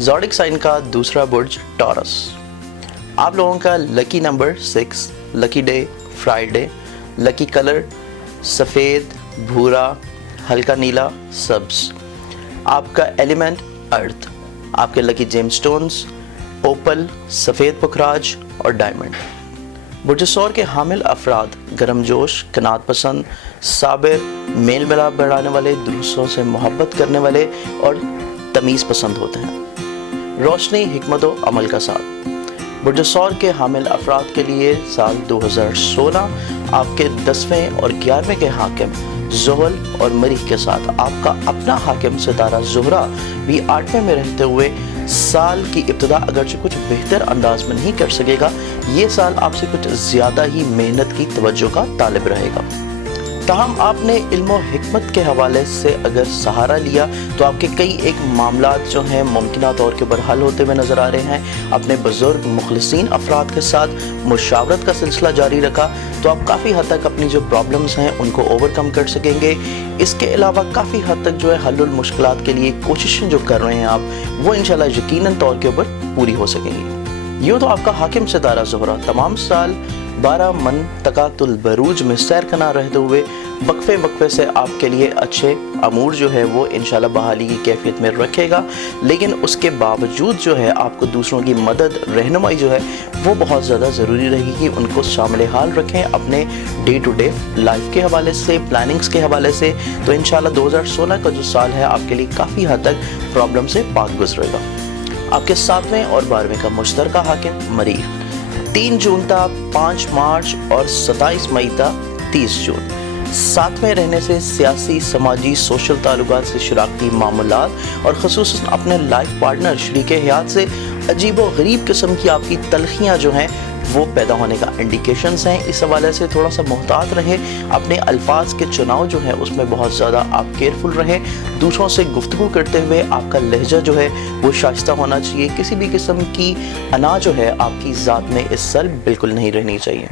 Zodiac sign का दूसरा बुर्ज taurus. आप लोगों का lucky number 6, lucky day Friday, lucky colour सफ़ेद, भूरा, हल्का नीला, सब्ज। आपका एलिमेंट अर्थ। आपके लकी जेम स्टोन्स ओपल, सफ़ेद पुखराज और डायमंड। बुर्ज सौर के हामिल अफराद गर्मजोश, कनात पसंद, साबिर, मेल मिलाप बढ़ाने वाले, दूसरों से मोहब्बत करने वाले और तमीज़ पसंद होते हैं। रोशनी, हिकमत और अमल का साथ। बुर्ज सौर के हामिल अफराद के लिए साल 2016 आपके 10वें और 11वें के हाकिम ज़ुहल और मरीख के साथ आपका अपना हाकिम सितारा ज़ुहरा भी 8वें में रहते हुए साल की इब्तिदा अगरचे कुछ बेहतर अंदाज में नहीं कर सकेगा। ये साल आपसे कुछ ज़्यादा ही मेहनत की तवज्जो का तालिब रहेगा। ताहम आपने इल्म और हिकमत के हवाले से अगर सहारा लिया तो आपके कई एक मामलात जो हैं मुमकिन तौर के ऊपर हल होते हुए नज़र आ रहे हैं। अपने बुज़ुर्ग मुखलिसीन अफराद के साथ मुशावरत का सिलसिला जारी रखा तो आप काफ़ी हद तक अपनी जो प्रॉब्लम्स हैं उनको ओवरकम कर सकेंगे। इसके अलावा काफ़ी हद तक जो है हल्लुल मुश्किलात के लिए कोशिशें जो कर रहे हैं आप, वो इंशाल्लाह यकीनन तौर के ऊपर पूरी हो सकेंगी। यूँ तो आपका हाकिम सितारा ज़ुहरा तमाम साल 12 मंतकातुल बरूज में सैर करना रहते हुए वक्फे से आपके लिए अच्छे अमूर जो है वो इंशाल्लाह बहाली की कैफियत में रखेगा। लेकिन उसके बावजूद जो है आपको दूसरों की मदद, रहनुमाई जो है वो बहुत ज़्यादा ज़रूरी रहेगी। उनको शामिल हाल रखें अपने डे टू डे लाइफ के हवाले से, प्लानिंग्स के हवाले से। तो इंशाल्लाह 2016 का जो साल है आपके लिए काफ़ी हद तक प्रॉब्लम से पाक गुजरेगा। आपके 7वें और 12वें का मुश्तरका हाकिम मरीख 3 जून तक 5 मार्च और 27 मई तक 30 जून। साथ में रहने से सियासी, समाजी, सोशल ताल्लुकात से शराकती मामलात और ख़ुसूसन अपने लाइफ पार्टनर शरीक हयात से अजीब व गरीब किस्म की आपकी तलखियाँ जो हैं वो पैदा होने का इंडिकेशंस हैं। इस हवाले से थोड़ा सा मोहतात रहें। अपने अल्फाज के चुनाव जो है उसमें बहुत ज़्यादा आप केयरफुल रहें। दूसरों से गुफ्तगू करते हुए आपका लहजा जो है वो शाइस्ता होना चाहिए। किसी भी किस्म की अना जो है आपकी ज़ात में इस साल बिल्कुल नहीं रहनी चाहिए।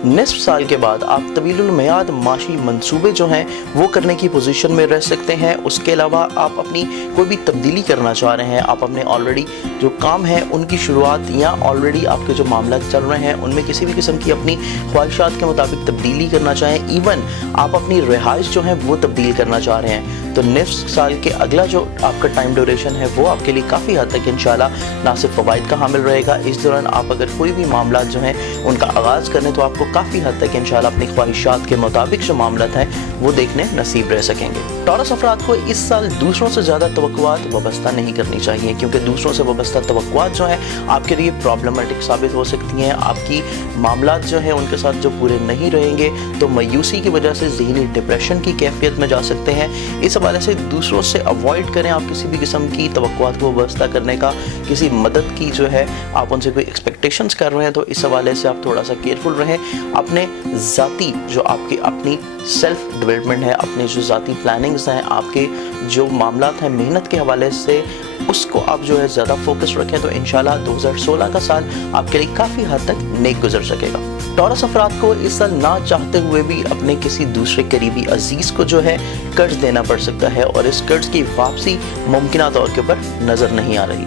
निस्फ साल के बाद आप तवीलुल मियाद माशी मंसूबे जो हैं वो करने की पोजीशन में रह सकते हैं। उसके अलावा आप अपनी कोई भी तब्दीली करना चाह रहे हैं, आप अपने ऑलरेडी जो काम है उनकी शुरुआत या ऑलरेडी आपके जो मामला चल रहे हैं उनमें किसी भी किस्म की अपनी ख्वाहिशात के मुताबिक तब्दीली करना चाहें, इवन आप अपनी रिहाइश जो है वो तब्दील करना चाह रहे हैं, तो निस्फ साल के अगला जो आपका टाइम ड्यूरेशन है वो आपके लिए काफ़ी हद तक इंशाल्लाह ना सिर्फ फ़वाइद का हामिल रहेगा। इस दौरान आप अगर कोई भी मामला जो हैं उनका आगाज़ करें तो आपको काफ़ी हद तक इंशाल्लाह अपनी ख्वाहिशात के मुताबिक जो मामला हैं वो देखने नसीब रह सकेंगे। टॉरस अफराद को इस साल दूसरों से ज़्यादा तवक्कुआत वाबस्ता नहीं करनी चाहिए, क्योंकि दूसरों से वाबस्ता तवक्कुआत जो हैं आपके लिए प्रॉब्लमेटिक साबित हो सकती हैं। आपकी मामलात जो हैं उनके साथ जो पूरे नहीं रहेंगे तो मायूसी की वजह से ज़हनी डिप्रेशन की कैफियत में जा सकते हैं। इस हवाले से दूसरों से अवॉइड करें आप किसी भी किस्म की तवक्कुआत को वाबस्ता करने का। किसी मदद की जो है आप उनसे कोई एक्सपेक्टेशंस कर रहे हैं तो इस हवाले से आप थोड़ा सा केयरफुल रहें। अपने ज़ाती जो आपकी अपनी सेल्फ डेवलपमेंट है, अपने जो ज़ाती प्लानिंग्स हैं, आपके जो मामलात हैं मेहनत के हवाले से, उसको आप जो है ज़्यादा फोकस रखें तो इंशाल्लाह 2016 का साल आपके लिए काफ़ी हद तक नेक गुजर सकेगा। टॉरस अफराद को इस साल ना चाहते हुए भी अपने किसी दूसरे करीबी अजीज़ को जो है कर्ज देना पड़ सकता है और इस कर्ज की वापसी मुमकिन तौर के ऊपर नज़र नहीं आ रही।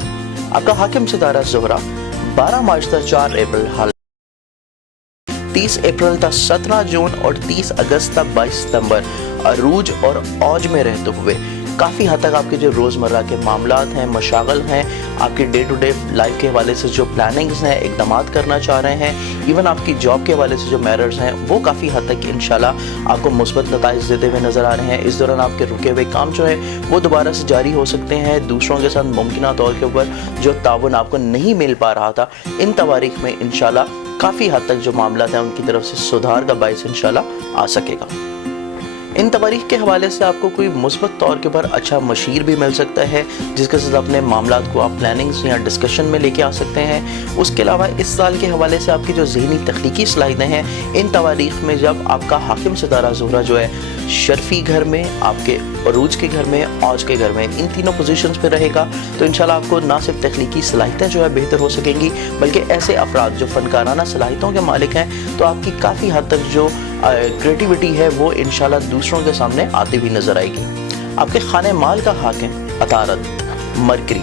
आपका हाकिम सितारा ज़ुहरा 12 मार्च तक 4 अप्रैल, 30 अप्रैल तक 17 जून और 30 अगस्त तक 22 सितंबर अरूज और औज में रहते हुए काफ़ी हद तक आपके जो रोज़मर्रा के मामलात हैं, मशागल हैं, आपकी डे टू डे लाइफ के हवाले से जो प्लानिंग्स हैं, इक़दामात करना चाह रहे हैं, इवन आपकी जॉब के हवाले से जो मैटर्स हैं वो काफ़ी हद तक इंशाल्लाह आपको मुस्बत नताइज देते हुए नज़र आ रहे हैं। इस दौरान आपके रुके हुए काम जो है वो दोबारा से जारी हो सकते हैं। दूसरों के साथ मुमकिन तौर के ऊपर जो ताउन आपको नहीं मिल पा रहा था, इन तवारीख में इंशाल्लाह काफ़ी हद तक जो मामला है उनकी तरफ से सुधार का बाइस इंशाल्लाह आ सकेगा। इन तवारीख के हवाले से आपको कोई मुस्बत तौर के ऊपर अच्छा मशीर भी मिल सकता है जिसके साथ अपने मामलात को आप प्लानिंग्स या डिस्कशन में लेके आ सकते हैं। उसके अलावा इस साल के हवाले से आपकी जो ज़हनी तख्लीकी सलाहियतें हैं, इन तवारीख में जब आपका हाकिम सितारा ज़ुहरा जो है शर्फी घर में, आपके अरूज के घर में, औज के घर में, इन तीनों पोजीशंस पे रहेगा तो इंशाल्लाह आपको ना सिर्फ तख्लीकी सलाहियतें जो है बेहतर हो सकेंगी, बल्कि ऐसे अफराद जो फ़नकाराना सलाहियतों के मालिक हैं तो आपकी काफ़ी हद तक जो क्रिएटिविटी है वो इंशाल्लाह दूसरों के सामने आती हुई नजर आएगी। आपके खाने माल का हाकिम अतारत मरकरी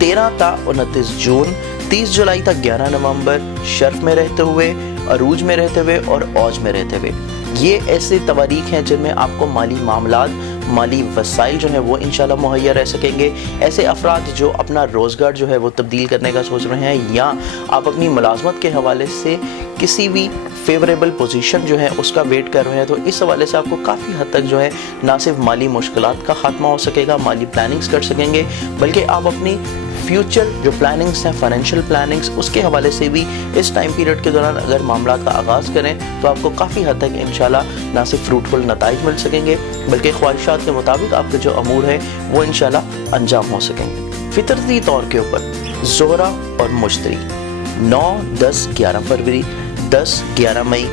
13 تا 29 जून, 30 जुलाई तक 11 नवंबर शर्फ में रहते हुए, अरूज में रहते हुए और औज में रहते हुए। ये ऐसे तवारीख हैं जिनमें आपको माली मामलात, माली वसाइल जो हैं वो इंशाल्लाह मुहैया रह सकेंगे। ऐसे अफराद जो अपना रोज़गार जो है वो तब्दील करने का सोच रहे हैं, या आप अपनी मुलाजमत के हवाले से किसी भी फेवरेबल पोजीशन जो है उसका वेट कर रहे हैं, तो इस हवाले से आपको काफ़ी हद तक जो है ना सिर्फ माली मुश्किलात का खात्मा हो सकेगा, माली प्लानिंग्स कर सकेंगे, बल्कि आप अपनी फ्यूचर जो प्लानिंग्स हैं, फाइनेंशियल प्लानिंग्स, उसके हवाले से भी इस टाइम पीरियड के दौरान अगर मामला का आगाज़ करें तो आपको काफ़ी हद तक इंशाल्लाह ना सिर्फ फ्रूटफुल नताइज मिल सकेंगे, बल्कि ख्वाहिशात के मुताबिक आपके जो अमूर है वो इंशाल्लाह अंजाम हो सकेंगे। फितरती तौर के ऊपर ज़ोहरा और मुश्तरी 9, 10, 11 फरवरी, 10, 11 मई,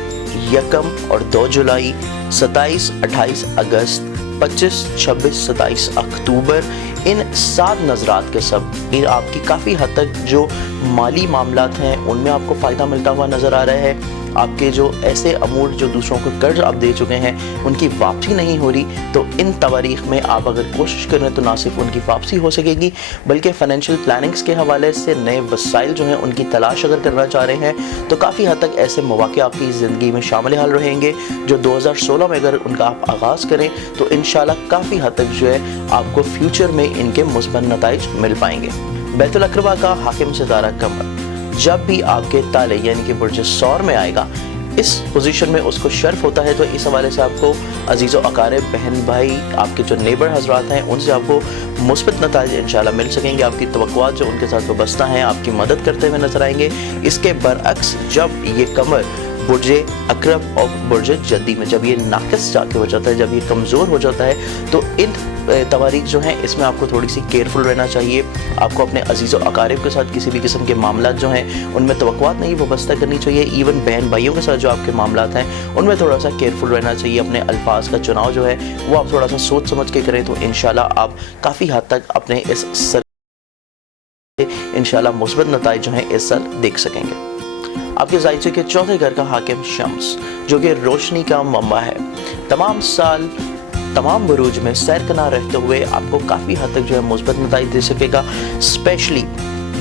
1 और 2 जुलाई, 27, 28 अगस्त, 25, 26, 27 अक्टूबर, इन 7 नज़रात के सब इन आपकी काफ़ी हद तक जो माली मामलात हैं उनमें आपको फ़ायदा मिलता हुआ नज़र आ रहा है। आपके जो ऐसे अमूर जो दूसरों को कर्ज आप दे चुके हैं उनकी वापसी नहीं हो रही, तो इन तवारीख में आप अगर कोशिश करें तो ना सिर्फ उनकी वापसी हो सकेगी, बल्कि फाइनेंशियल प्लानिंग्स के हवाले से नए वसाइल जो हैं उनकी तलाश अगर करना चाह रहे हैं तो काफ़ी हद तक ऐसे मौक़े आपकी ज़िंदगी में शामिल हाल रहेंगे जो 2016 में अगर उनका आप आगाज़ करें तो इंशाल्लाह काफ़ी हद तक जो है आपको फ्यूचर में इनके मुस्बत नताइज मिल पाएंगे। बैतुल अक़रबा का हाकिम सितारा कमर जब भी आपके ताले यानी कि बुर्ज सौर में आएगा, इस पोजीशन में उसको शर्फ होता है, तो इस हवाले से आपको अजीज़ व अकारिब, बहन भाई, आपके जो नेबर हजरात हैं उनसे आपको मुस्बत नताइज इंशाल्लाह मिल सकेंगे। आपकी तवक्कुआत जो उनके साथ वाबस्ता हैं आपकी मदद करते हुए नजर आएंगे। इसके बरअक्स जब ये कमर बुर्ज अकरब और बुर्ज जद्दी में जब ये नाक़िस जाके हो जाता है, जब ये कमज़ोर हो जाता है, तो इन तवारीख जो हैं इसमें आपको थोड़ी सी केयरफुल रहना चाहिए। आपको अपने अजीज़ व अकारिब के साथ किसी भी किस्म के मामलात जो हैं उनमें तवक्कुआत नहीं वाबस्ता करनी चाहिए। इवन बहन भाइयों के साथ जो आपके मामलात हैं उनमें थोड़ा सा केयरफुल रहना चाहिए। अपने अल्फाज का चुनाव जो है वो आप थोड़ा सा सोच समझ के करें, तो इंशाल्लाह आप काफ़ी हद तक अपने इस इंशाल्लाह मुस्बत नताइज जो हैं इस साल देख सकेंगे। आपके ज़ायचे के चौथे घर का हाकिम शम्स जो कि रोशनी का मम्बा है, तमाम साल तमाम बुरूज में सैर करना रहते हुए आपको काफ़ी हद तक जो है मुस्बत नताइज दे सकेगा। स्पेशली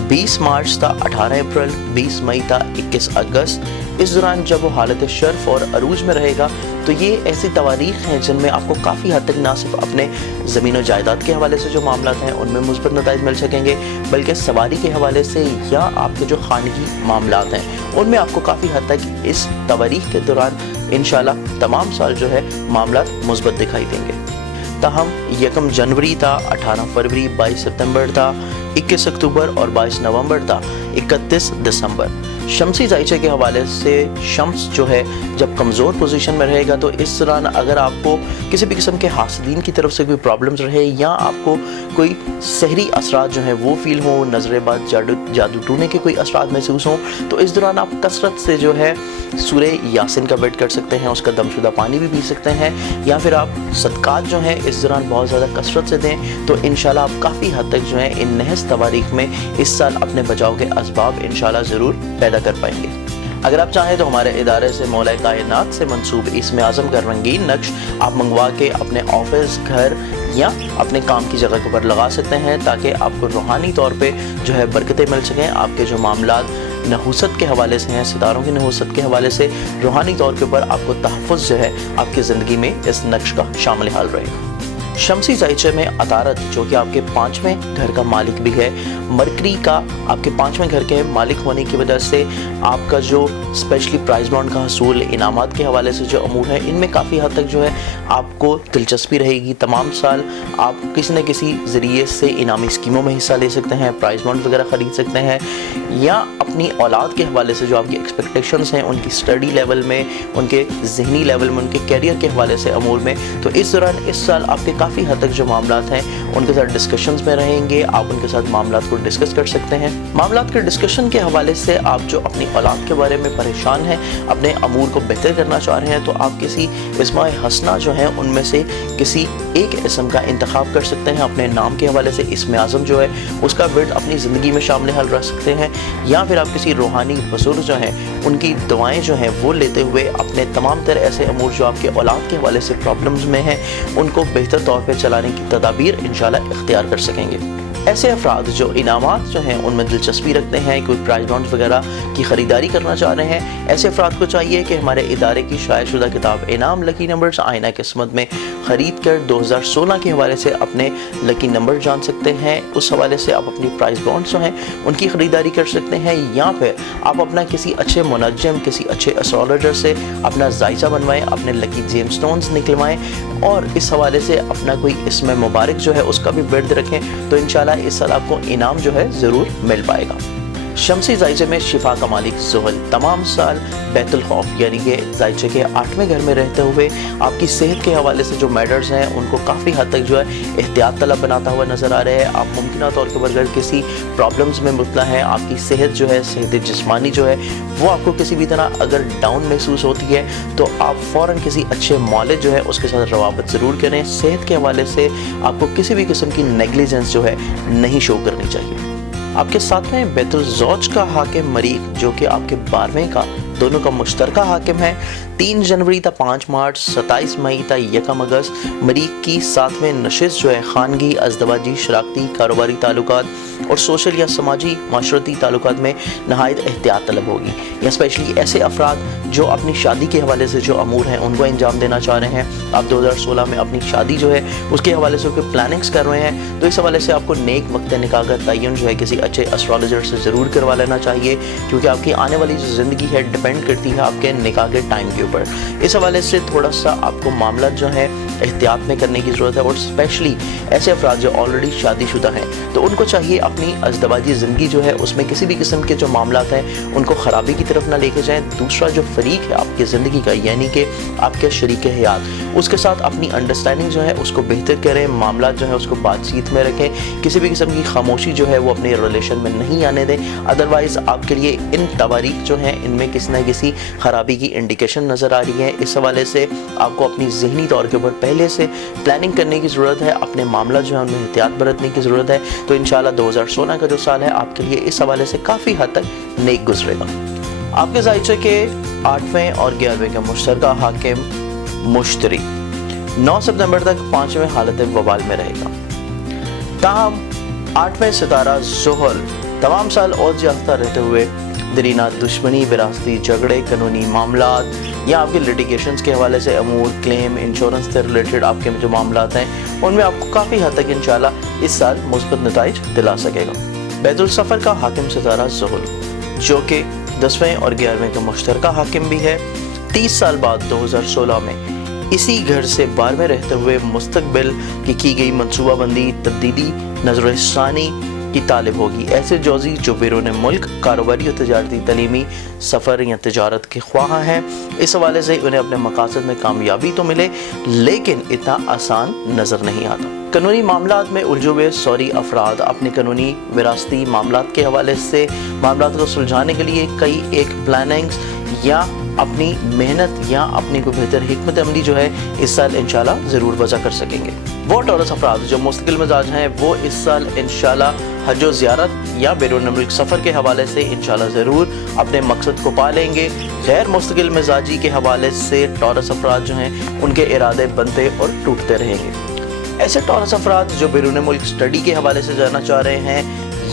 20 मार्च था 18 अप्रैल, 20 मई था 21 अगस्त, इस दौरान जब वो हालत शर्फ और अरूज में रहेगा, तो ये ऐसी तवारीख हैं जिनमें आपको काफ़ी हद तक ना सिर्फ अपने ज़मीन और जायदाद के हवाले से जो मामला हैं उनमें मुस्बत नताइज मिल सकेंगे, बल्कि सवारी के हवाले से या आपके जो खानगी मामलात हैं उनमें आपको काफ़ी हद तक इस तवारीख के दौरान इंशाल्लाह तमाम साल जो है मामलात मुस्बत दिखाई देंगे। ताहम 1 जनवरी था, 18 फरवरी, 22 सितंबर था, 21 अक्टूबर और 22 नवंबर था, 31 दिसंबर। शमसी ज़ायचे के हवाले से शम्स जो है जब कमज़ोर पोजीशन में रहेगा, तो इस दौरान अगर आपको किसी भी किस्म के हासिदीन की तरफ से कोई प्रॉब्लम्स रहे या आपको कोई सहरी असरात जो हैं वो फील हो, नजरेबाज जादू टूने के कोई असरात महसूस हों, तो इस दौरान आप कसरत से जो है सूरे यासिन का वेट कर सकते हैं, उसका दमशुदा पानी भी पी सकते हैं, या फिर आप सदकात जो हैं इस दौरान बहुत ज़्यादा कसरत से दें, तो इंशाल्लाह आप काफ़ी हद तक जो है इन नहस तवारीख में इस साल अपने बचाव के असबाब इंशाल्लाह ज़रूर पैदा कर पाएंगे। अगर आप चाहें तो हमारे इदारे से मौला कायनात से मंसूब इसमें आज़म का रंगीन नक्श आप मंगवा के अपने ऑफिस, घर या अपने काम की जगह के ऊपर लगा सकते हैं, ताकि आपको रूहानी तौर पे जो है बरकतें मिल सकें। आपके जो मामलात नहूसत के हवाले से हैं, सितारों की नहूसत के हवाले से रूहानी तौर के ऊपर आपको तहफ़्फ़ुज़ जो है आपकी ज़िंदगी में इस नक्श का शामिल हाल रहेगा। शमसी ज़ायचे में अतारत जो कि आपके 5वें घर का मालिक भी है, मरकरी का आपके 5वें घर के मालिक होने की वजह से आपका जो स्पेशली प्राइज बॉन्ड का हसूल, इनामात के हवाले से जो अमूर है इनमें काफ़ी हद तक जो है आपको दिलचस्पी रहेगी। तमाम साल आप किसी न किसी ज़रिए से इनामी स्कीमों में हिस्सा ले सकते हैं, प्राइज बॉन्ड वगैरह ख़रीद सकते हैं, या अपनी औलाद के हवाले से जो आपकी एक्सपेक्टेशंस हैं उनकी स्टडी लेवल में, उनके ज़हनी लेवल में, उनके कैरियर के हवाले से अमूर में, तो इस दौरान इस साल आपके काफ़ी हद तक जो मामलात हैं उनके साथ डिस्कशंस में रहेंगे। आप उनके साथ मामलात को डिस्कस कर सकते हैं। मामलात के डिस्कशन के हवाले से आप जो अपनी औलाद के बारे में परेशान हैं, अपने अमूर को बेहतर करना चाह रहे हैं, तो आप किसी इस्माए हसना जो हैं उनमें से किसी एक इसम का इंतखाब कर सकते हैं। अपने नाम के हवाले से इस्म आज़म जो है उसका विर्द अपनी ज़िंदगी में शामिल हाल रख सकते हैं, या फिर आप किसी रूहानी बुज़ुर्ग जो हैं उनकी दुआएं जो हैं वो लेते हुए अपने तमाम तरह ऐसे अमूर जो आपके औलाद के हवाले से प्रॉब्लम्स में हैं उनको बेहतर तौर पर चलाने की तदाबीर इंशाल्लाह इख्तियार कर सकेंगे। ایسے افراد جو انعامات جو ہیں ان میں دلچسپی رکھتے ہیں، کوئی پرائز بانڈز وغیرہ کی خریداری کرنا چاہ رہے ہیں، ایسے افراد کو چاہیے کہ ہمارے ادارے کی شائع شدہ کتاب انعام لکی نمبرز آئینہ قسمت میں خرید کر 2016 کے حوالے سے اپنے لکی نمبر جان سکتے ہیں۔ اس حوالے سے آپ اپنی پرائز بانڈز جو ہیں ان کی خریداری کر سکتے ہیں، یا پھر آپ اپنا کسی اچھے منجم، کسی اچھے اسٹرالوجر سے اپنا جائزہ بنوائیں، اپنے لکی جیم سٹونز نکلوائیں، اور اس حوالے سے اپنا کوئی اسم مبارک جو ہے اس کا بھی ورد رکھیں، تو انشاءاللہ اس سال آپ کو انعام جو ہے ضرور مل پائے گا۔ شمسی زائچے میں شفا کا مالک زحل تمام سال بیت الخوف یعنی کہ زائچے کے 8ویں گھر میں رہتے ہوئے آپ کی صحت کے حوالے سے جو میٹرز ہیں ان کو کافی حد تک جو ہے احتیاط طلب بناتا ہوا نظر آ رہے ہیں۔ آپ ممکنہ طور پر اگر کسی پرابلمز میں مبتلا ہیں، آپ کی صحت جو ہے، صحت جسمانی جو ہے وہ آپ کو کسی بھی طرح اگر ڈاؤن محسوس ہوتی ہے تو آپ فوراً کسی اچھے مالج جو ہے اس کے ساتھ روابط ضرور کریں۔ صحت کے حوالے سے آپ کو کسی بھی قسم کی نیگلیجنس جو ہے نہیں شو کرنی چاہیے۔ آپ کے ساتھ میں بیت الزوج کا حاکم مریخ جو کہ آپ کے 12ویں کا دونوں کا مشترکہ حاکم ہے، 3 جنوری تا 5 مارچ، 27 مئی تا 1 اگست مریخ کی 7ویں نشست جو ہے خانگی، ازدواجی، شراکتی، کاروباری تعلقات اور سوشل یا سماجی معاشرتی تعلقات میں نہایت احتیاط طلب ہوگی، یا اسپیشلی ایسے افراد جو اپنی شادی کے حوالے سے جو امور ہیں ان کو انجام دینا چاہ رہے ہیں، آپ 2016 میں اپنی شادی جو ہے اس کے حوالے سے کوئی پلاننگز کر رہے ہیں، تو اس حوالے سے آپ کو نیک وقت نکاح کا تعین جو ہے کسی اچھے اسٹرالوجر سے ضرور کروا لینا چاہیے، کیونکہ آپ کی آنے والی جو زندگی ہے ڈیپینڈ کرتی ہے آپ کے نکاح کے ٹائم کے اوپر۔ اس حوالے سے تھوڑا سا آپ کو معاملات جو ہے احتیاط میں کرنے کی ضرورت ہے، اور اسپیشلی ایسے افراد جو آلریڈی شادی شدہ ہیں تو ان کو چاہیے اپنی ازدواجی زندگی جو ہے اس میں کسی بھی قسم کے جو معاملات ہیں ان کو خرابی کی طرف نہ لے کے جائیں۔ دوسرا جو فریق ہے آپ کی زندگی کا یعنی کہ آپ کے شریک حیات، اس کے ساتھ اپنی انڈرسٹینڈنگ جو ہے اس کو بہتر کریں، معاملات جو ہے اس کو بات چیت میں رکھیں، کسی بھی قسم کی خاموشی جو ہے وہ اپنے ریلیشن میں نہیں آنے دیں، ادروائز آپ کے لیے ان تواریخ جو ہیں ان میں کسی نہ کسی خرابی کی انڈیکیشن نظر آ رہی ہے۔ اس حوالے سے آپ کو اپنی ذہنی طور کے اوپر پہلے سے پلاننگ کرنے کی ضرورت ہے، اپنے معاملات جو ہیں ان میں احتیاط برتنے کی ضرورت ہے، تو انشاءاللہ 2016 کا جو سال ہے آپ کے لیے اس حوالے سے کافی حد تک نیک گزرے گا۔ آپ کے زائچے کے 8ویں اور 11ویں کا مشترکہ حاکم مشتری 9 ستمبر تک 5ویں حالت وبال میں رہے گا، تاہم 8ویں ستارہ زحل تمام سال عوج یافتہ رہتے ہوئے درینہ دشمنی، وراثتی جھگڑے، قانونی معاملات یا آپ کے لیٹیگیشنز کے حوالے سے امور، کلیم، انشورنس سے ریلیٹڈ آپ کے جو معاملات ہیں ان میں آپ کو کافی حد تک انشاءاللہ اس سال مثبت نتائج دلا سکے گا۔ بیت السفر کا حاکم ستارہ زحل جو کہ 10ویں اور 11ویں کا مشترکہ حاکم بھی ہے، 30 سال بعد 2016 میں اسی گھر سے 12ویں رہتے ہوئے مستقبل کی گئی منصوبہ بندی، تبدیلی، نظر ثانی کی طالب ہوگی۔ ایسے جوزی جو بیرون ملک کاروباری اور تجارتی، تعلیمی سفر یا تجارت کے خواہاں ہیں، اس حوالے سے انہیں اپنے مقاصد میں کامیابی تو ملے لیکن اتنا آسان نظر نہیں آتا۔ قانونی معاملات میں الجھے ہوئے سوری افراد اپنے قانونی وراثتی معاملات کے حوالے سے معاملات کو سلجھانے کے لیے کئی ایک پلاننگز یا اپنی محنت یا اپنی کوئی بہتر حکمت عملی جو ہے اس سال انشاءاللہ ضرور وضع کر سکیں گے۔ وہ ٹورس افراد جو مستقل مزاج ہیں وہ اس سال انشاءاللہ حج و زیارت یا بیرون ملک سفر کے حوالے سے انشاءاللہ ضرور اپنے مقصد کو پا لیں گے۔ غیر مستقل مزاجی کے حوالے سے ٹورس افراد جو ہیں ان کے ارادے بنتے اور ٹوٹتے رہیں گے۔ ایسے ٹورس افراد جو بیرون ملک سٹڈی کے حوالے سے جانا چاہ رہے ہیں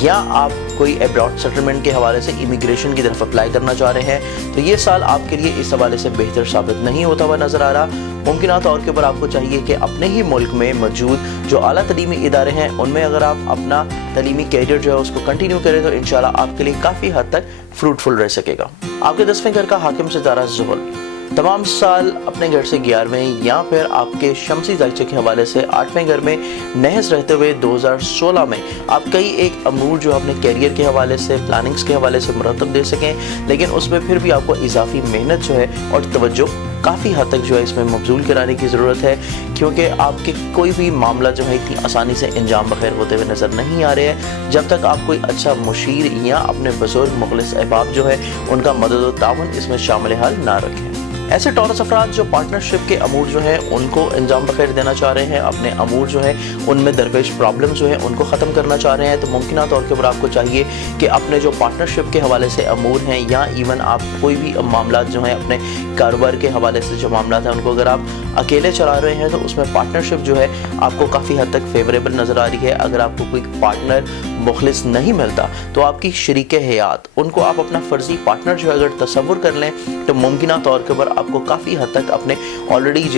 یا آپ کوئی ایبراڈ سیٹلمنٹ کے حوالے سے امیگریشن کی طرف اپلائی کرنا چاہ رہے ہیں تو یہ سال آپ کے لیے اس حوالے سے بہتر ثابت نہیں ہوتا ہوا نظر آ رہا۔ ممکنہ طور کے اوپر آپ کو چاہیے کہ اپنے ہی ملک میں موجود جو اعلیٰ تعلیمی ادارے ہیں ان میں اگر آپ اپنا تعلیمی کیریئر جو ہے اس کو کنٹینیو کریں تو انشاءاللہ آپ کے لیے کافی حد تک فروٹفل رہ سکے گا۔ آپ کے 10ویں گھر کا حاکم ستارہ زحل تمام سال اپنے گھر سے 11ویں یا پھر آپ کے شمسی زائچے کے حوالے سے 8ویں گھر میں نحس رہتے ہوئے 2016 میں آپ کئی ایک امور جو اپنے کیریئر کے حوالے سے پلاننگز کے حوالے سے مرتب دے سکیں، لیکن اس میں پھر بھی آپ کو اضافی محنت جو ہے اور توجہ کافی حد تک جو ہے اس میں مبذول کرانے کی ضرورت ہے، کیونکہ آپ کے کوئی بھی معاملہ جو ہے اتنی آسانی سے انجام بخیر ہوتے ہوئے نظر نہیں آ رہے ہیں جب تک آپ کوئی اچھا مشیر یا اپنے بزرگ مخلص احباب جو ہے ان کا مدد و تعاون اس میں شامل حال نہ رکھیں۔ ایسے ٹورس افراد جو پارٹنرشپ کے امور جو ہیں ان کو انجام بخیر دینا چاہ رہے ہیں، اپنے امور جو ہیں ان میں درپیش پرابلم جو ہیں ان کو ختم کرنا چاہ رہے ہیں، تو ممکنہ طور کے اوپر آپ کو چاہیے کہ اپنے جو پارٹنرشپ کے حوالے سے امور ہیں یا ایون آپ کوئی بھی معاملات جو ہیں اپنے کاروبار کے حوالے سے جو معاملات ہیں ان کو اگر آپ اکیلے چلا رہے ہیں تو اس میں پارٹنرشپ جو ہے آپ کو کافی حد تک فیوریبل نظر آ رہی ہے۔ اگر آپ کو کوئی پارٹنر مخلص نہیں ملتا تو آپ کی شریک حیات ان کو آپ اپنا فرضی پارٹنر جو ہے اگر تصور کر لیں تو ممکنہ طور کے اوپر آپ کو کافی حد تک اپنے آلریڈی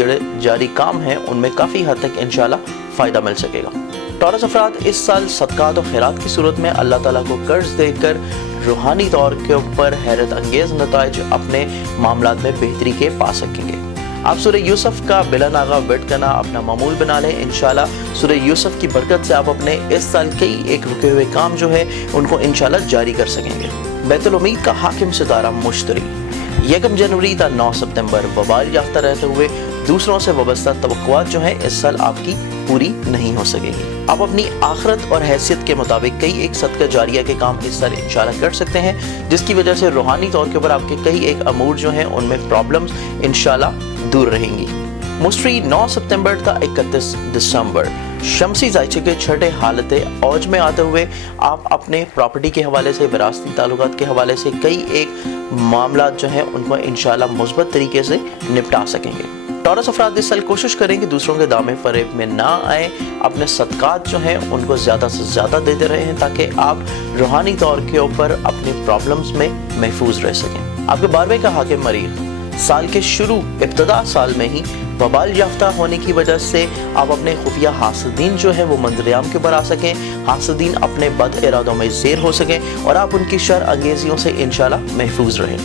جاری کام ہیں ان میں کافی حد تک انشاءاللہ فائدہ مل سکے گا۔ ٹورس افراد اس سال صدقات و خیرات کی صورت میں اللہ تعالیٰ کو قرض دے کر روحانی طور کے اوپر حیرت انگیز نتائج اپنے معاملات میں بہتری کے پا سکیں گے۔ آپ سورہ یوسف کا بلا ناغہ ورد کرنا اپنا معمول بنا لیں، انشاءاللہ سورہ یوسف کی برکت سے آپ اپنے اس سال کئی ایک رکے ہوئے کام جو ہے ان کو انشاءاللہ جاری کر سکیں گے۔ بیت الامید کا حاکم ستارہ مشتری 1 جنوری تا 9 ستمبر وبال یافتہ رہتے ہوئے دوسروں سے وابستہ توقعات جو ہیں اس سال آپ کی پوری نہیں ہو سکے گی۔ آپ اپنی آخرت اور حیثیت کے مطابق کئی ایک صدقہ جاریہ کے کام اس سال انشاءاللہ کر سکتے ہیں، جس کی وجہ سے روحانی طور کے اوپر آپ کے کئی ایک امور جو ہیں ان میں پرابلمز انشاءاللہ دور رہیں گی۔ مشتری 9 ستمبر تا 31 دسمبر شمسی ذائچے کے چھٹے حالت اوج میں آتے ہوئے آپ اپنے پراپرٹی کے حوالے سے، وراثتی تعلقات کے حوالے سے کئی ایک معاملات جو ہیں ان کو انشاءاللہ مثبت طریقے سے نپٹا سکیں گے۔ ٹورس افراد اس سال کوشش کریں کہ دوسروں کے دامے فریب میں نہ آئیں، اپنے صدقات جو ہیں ان کو زیادہ سے زیادہ دیتے رہیں تاکہ آپ روحانی طور کے اوپر اپنی پرابلمز میں محفوظ رہ سکیں۔ آپ کے 12ویں کا حاکم مریخ سال کے ابتدا سال میں ہی وبال یافتہ ہونے کی وجہ سے آپ اپنے خفیہ حاسدین جو ہیں وہ منظر عام کے اوپر آ سکیں، حاسدین اپنے بد ارادوں میں زیر ہو سکیں اور آپ ان کی شر انگیزیوں سے انشاءاللہ محفوظ رہیں۔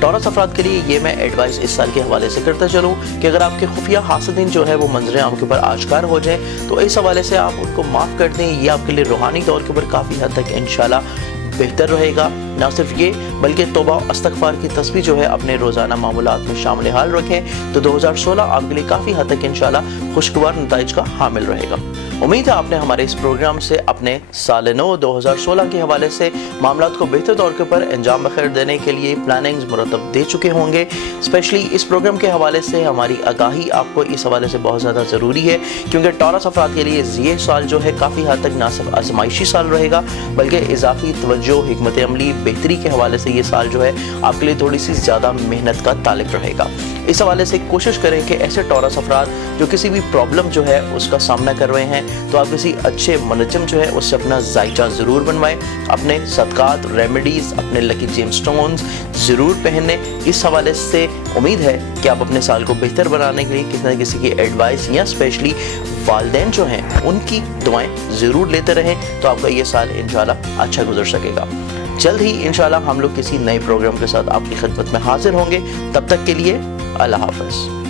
ٹورس افراد کے لیے یہ میں ایڈوائز اس سال کے حوالے سے کرتا چلوں کہ اگر آپ کے خفیہ حاسدین جو ہے وہ منظر عام کے اوپر آشکار ہو جائیں تو اس حوالے سے آپ ان کو معاف کر دیں، یہ آپ کے لیے روحانی طور کے اوپر کافی حد تک انشاءاللہ بہتر رہے گا۔ نہ صرف یہ بلکہ توبہ و استغفار کی تسبیح جو ہے اپنے روزانہ معمولات میں شامل حال رکھیں تو 2016 آپ کے لیے کافی حد تک انشاءاللہ خوشگوار نتائج کا حامل رہے گا۔ امید ہے آپ نے ہمارے اس پروگرام سے اپنے سال نو 2016 کے حوالے سے معاملات کو بہتر طور پر انجام بخیر دینے کے لیے پلاننگز مرتب دے چکے ہوں گے۔ اسپیشلی اس پروگرام کے حوالے سے ہماری آگاہی آپ کو اس حوالے سے بہت زیادہ ضروری ہے کیونکہ ٹورس افراد کے لیے یہ سال جو ہے کافی حد تک نہ صرف آزمائشی سال رہے گا بلکہ اضافی توجہ، حکمت عملی، بہتری کے حوالے سے یہ سال جو ہے آپ کے لیے تھوڑی سی زیادہ محنت کا تعلق رہے گا۔ اس حوالے سے کوشش کریں کہ ایسے ٹورس افراد جو کسی بھی پرابلم جو ہے اس کا سامنا کر رہے ہیں تو آپ کسی اچھے منجم جو ہے اس سے اپنا ذائچہ ضرور بنوائیں، اپنے صدقات، ریمیڈیز، اپنے لکی جیم سٹونز ضرور پہنیں۔ اس حوالے سے امید ہے کہ آپ اپنے سال کو بہتر بنانے کے لیے کسی نہ کسی کی ایڈوائس یا اسپیشلی والدین جو ہیں ان کی دعائیں ضرور لیتے رہیں تو آپ کا یہ سال انشاءاللہ اچھا گزر سکے گا۔ جلد ہی انشاءاللہ ہم لوگ کسی نئے پروگرام کے ساتھ آپ کی خدمت میں حاضر ہوں گے، تب تک کے لیے اللہ حافظ۔